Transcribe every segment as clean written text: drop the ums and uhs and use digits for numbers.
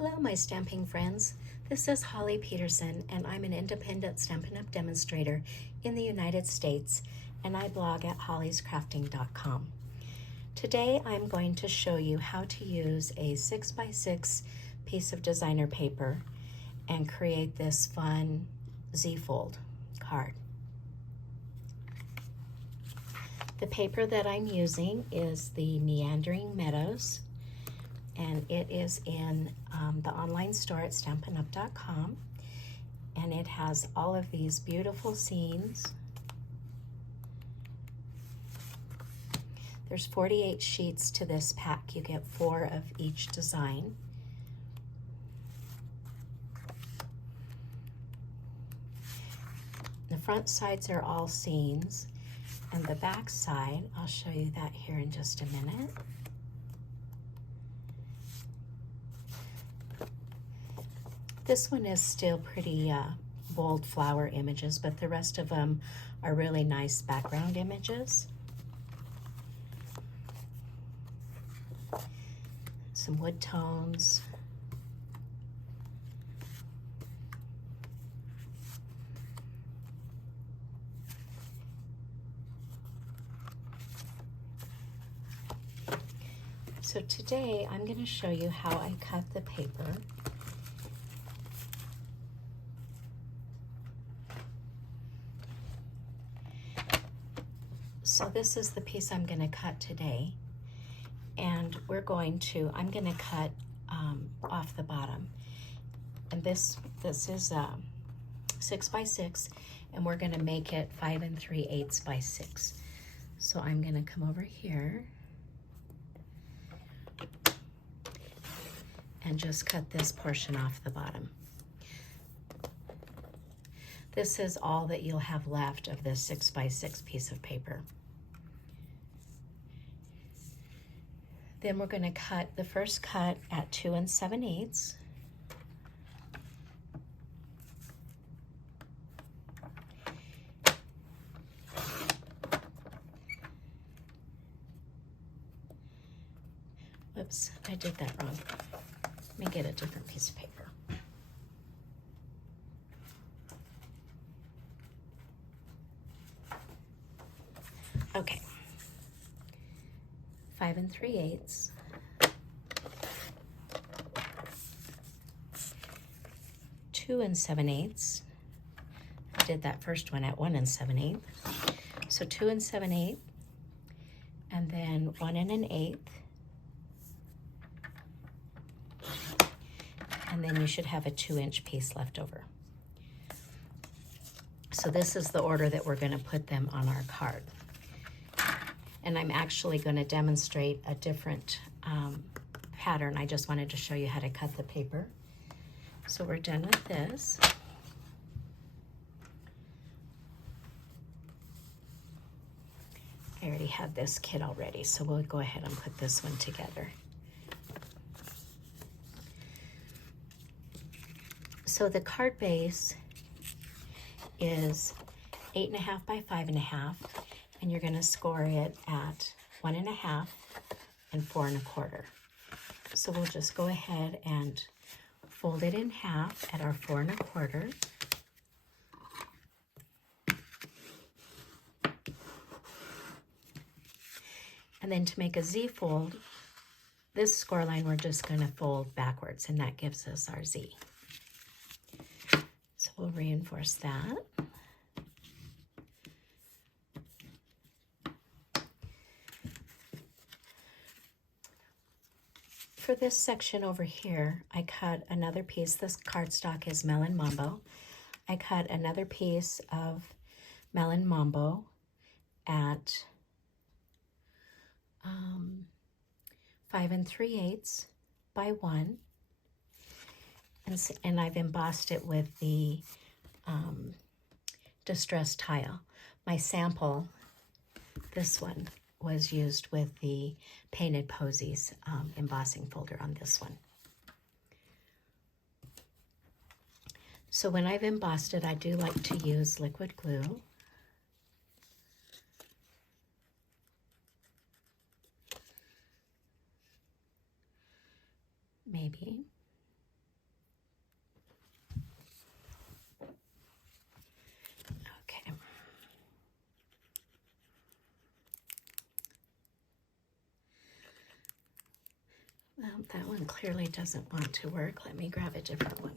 Hello, my stamping friends. This is Holly Peterson, and I'm an independent Stampin' Up! Demonstrator in the United States, and I blog at hollyscrafting.com. Today, I'm going to show you how to use a 6x6 piece of designer paper and create this fun Z-fold card. The paper that I'm using is the Meandering Meadows, and it is in the online store at stampinup.com, and it has all of these beautiful scenes. There's 48 sheets to this pack. You get 4 of each design. The front sides are all scenes, and the back side, I'll show you that here in just a minute. This one is still pretty bold flower images, but the rest of them are really nice background images. Some wood tones. So today I'm going to show you how I cut the paper. So this is the piece I'm going to cut today, and I'm going to cut off the bottom. And this is 6x6, and we're going to make it 5 3/8 by 6. So I'm going to come over here and just cut this portion off the bottom. This is all that you'll have left of this 6x6 piece of paper. Then we're going to cut the first cut at 2 7/8. Whoops, I did that wrong. Let me get a different piece of paper. Okay. 5 3/8. Two 7/8. I did that first one at 1 7/8. So 2 7/8, and then 1 1/8. And then you should have a 2-inch piece left over. So this is the order that we're going to put them on our card. And I'm actually going to demonstrate a different pattern. I just wanted to show you how to cut the paper. So we're done with this. I already had this kit already, so we'll go ahead and put this one together. So the card base is 8.5 by 5.5, and you're going to score it at 1.5 and 4 1/4. So we'll just go ahead and fold it in half at our 4 1/4. And then to make a Z fold, this score line we're just going to fold backwards, and that gives us our Z. So we'll reinforce that. For this section over here, I cut another piece. This cardstock is Melon Mambo. I cut another piece of Melon Mambo at 5 3/8 by 1. And I've embossed it with the distressed tile. My sample, this one, was used with the Painted Posies embossing folder on this one. So when I've embossed it, I do like to use liquid glue. Maybe. Well, that one clearly doesn't want to work. Let me grab a different one.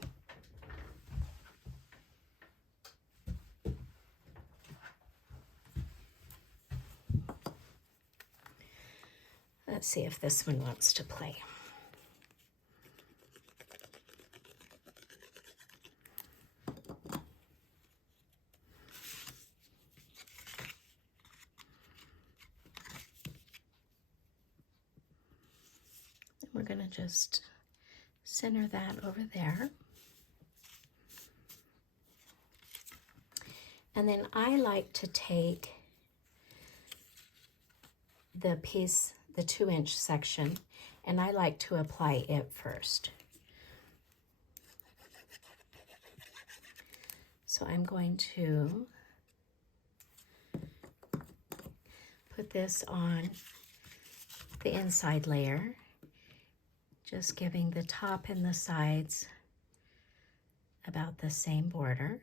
Let's see if this one wants to play. We're going to just center that over there. And then I like to take the piece, the 2-inch section, and I like to apply it first. So I'm going to put this on the inside layer, just giving the top and the sides about the same border.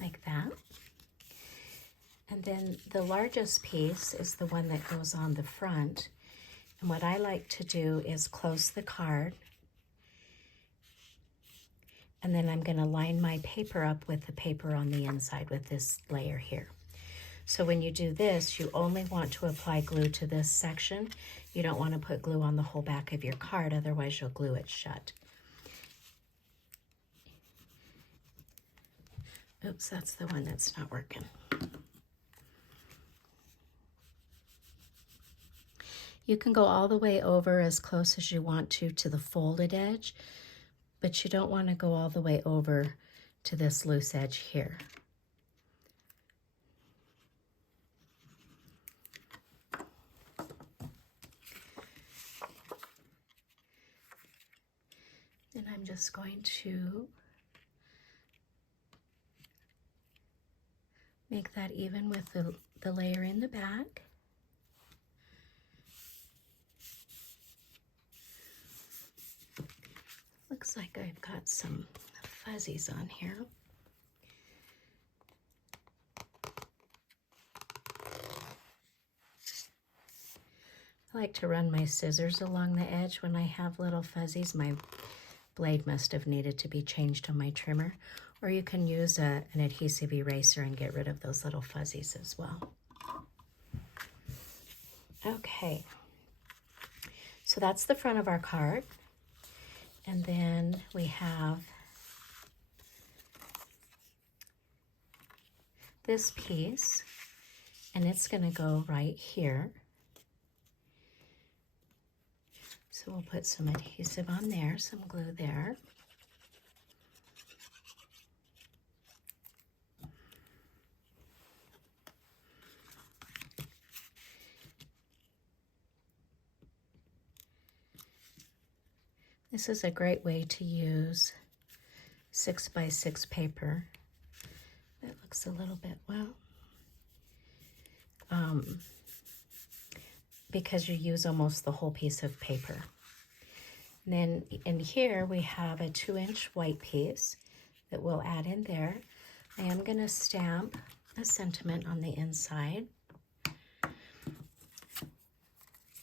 Like that. And then the largest piece is the one that goes on the front. And what I like to do is close the card. And then I'm going to line my paper up with the paper on the inside with this layer here. So when you do this, you only want to apply glue to this section. You don't want to put glue on the whole back of your card, otherwise you'll glue it shut. Oops, that's the one that's not working. You can go all the way over as close as you want to the folded edge, but you don't want to go all the way over to this loose edge here. And I'm just going to make that even with the layer in the back. Looks like I've got some fuzzies on here. I like to run my scissors along the edge when I have little fuzzies. My blade must have needed to be changed on my trimmer. Or you can use an adhesive eraser and get rid of those little fuzzies as well. Okay, so that's the front of our card. And then we have this piece, and it's going to go right here. So we'll put some adhesive on there, some glue there. This is a great way to use 6x6 paper. That looks a little bit, well, because you use almost the whole piece of paper. And then in here we have a 2-inch white piece that we'll add in there. I am going to stamp a sentiment on the inside.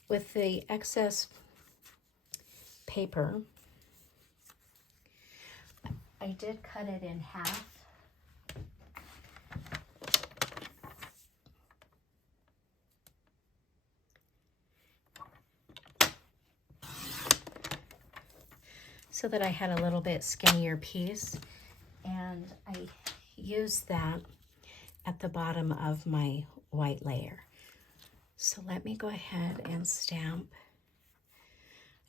With the excess paper, I did cut it in half. So that I had a little bit skinnier piece, and I used that at the bottom of my white layer. So let me go ahead and stamp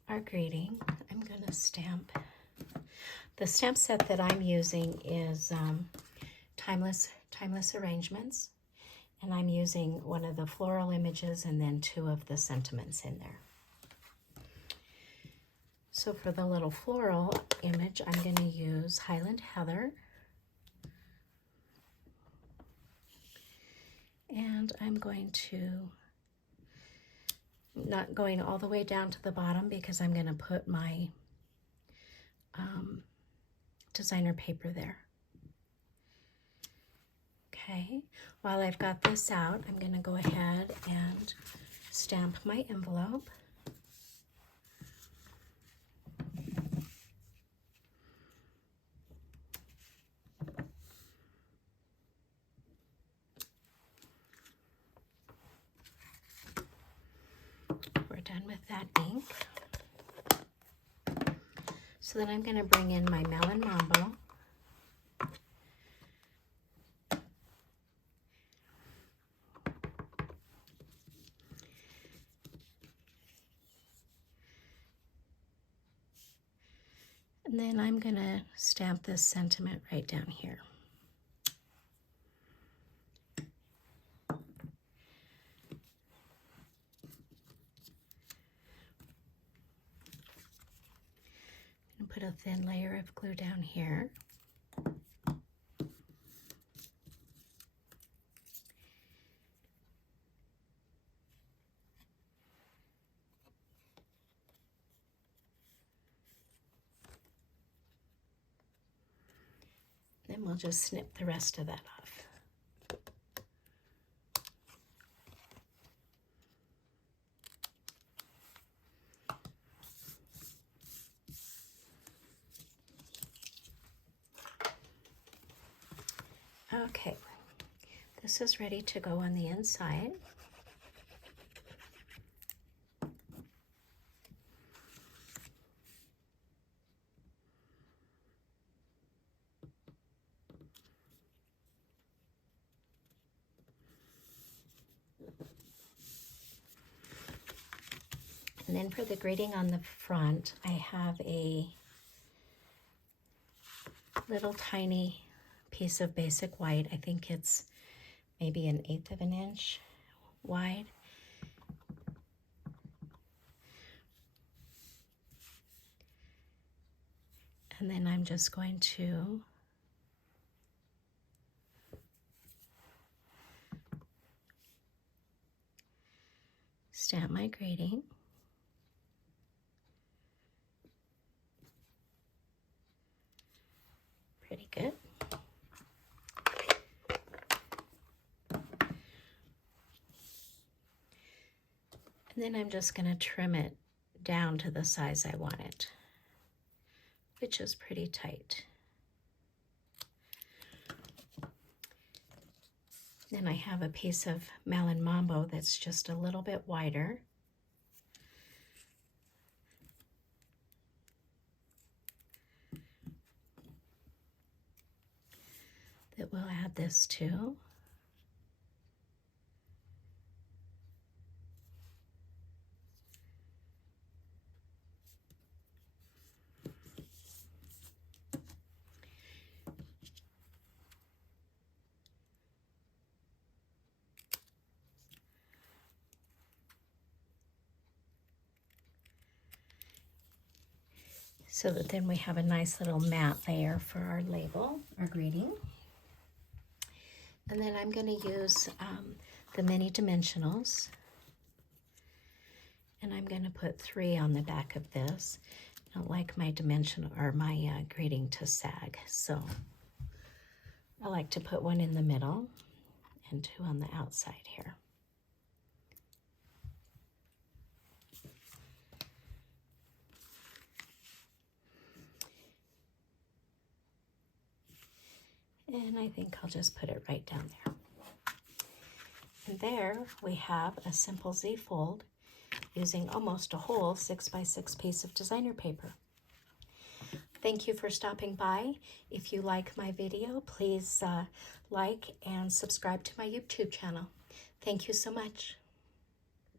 our greeting. I'm going to stamp. The stamp set that I'm using is Timeless Arrangements, and I'm using one of the floral images and then 2 of the sentiments in there. So for the little floral image, I'm going to use Highland Heather. And I'm going to, not going all the way down to the bottom because I'm going to put my designer paper there. Okay, while I've got this out, I'm going to go ahead and stamp my envelope. We're done with that ink. So then I'm going to bring in my Melon Mambo. And then I'm going to stamp this sentiment right down here. And put a thin layer of glue down here. Then we'll just snip the rest of that off. Okay, this is ready to go on the inside. And then for the grading on the front, I have a little tiny piece of basic white. I think it's maybe 1/8 of an inch wide. And then I'm just going to stamp my grading. Pretty good. And then I'm just going to trim it down to the size I want it, which is pretty tight. Then I have a piece of Melon Mambo that's just a little bit wider. That we'll add this to. So that then we have a nice little matte layer for our label, our greeting. And then I'm going to use the mini dimensionals. And I'm going to put 3 on the back of this. I don't like my dimension or my greeting to sag, so I like to put 1 in the middle and 2 on the outside here. And I think I'll just put it right down there. And there we have a simple Z fold using almost a whole 6x6 piece of designer paper. Thank you for stopping by. If you like my video, please like and subscribe to my YouTube channel. Thank you so much.